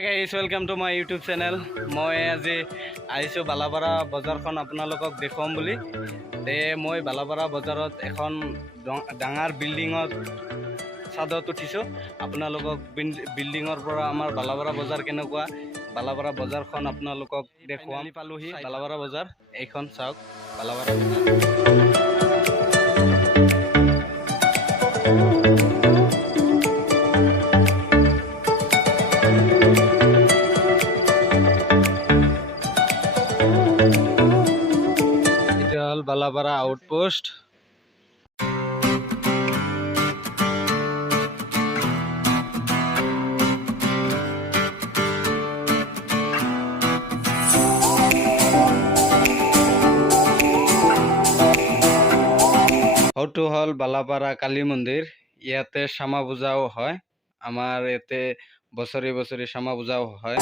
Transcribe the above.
Hey guys, welcome to my YouTube channel. মই আজি আহিছোঁ বালাপাৰা বজাৰখন আপোনালোকক দেখুৱাম বুলি। মই বালাপাৰা বজাৰত এখন ডাঙৰ বিল্ডিঙত ছাদত উঠিছোঁ। আপোনালোকক বিল্ডিঙৰ পৰা আমাৰ বালাপাৰা বজাৰ কেনেকুৱা, বালাপাৰা বজাৰখন আপোনালোকক দেখুৱাম। পালোহি বালাপাৰা বজাৰ, এইখন চাওক বালাপাৰা বজাৰ। বালাপাৰা আউটপোস্ট। হয়তো হল বালাপাৰা কালী মন্দিৰ। ইয়াতে শ্যামা পূজাও হয়। আমাৰ ইয়াতে বছৰি বছৰি শ্যামা পূজাও হয়।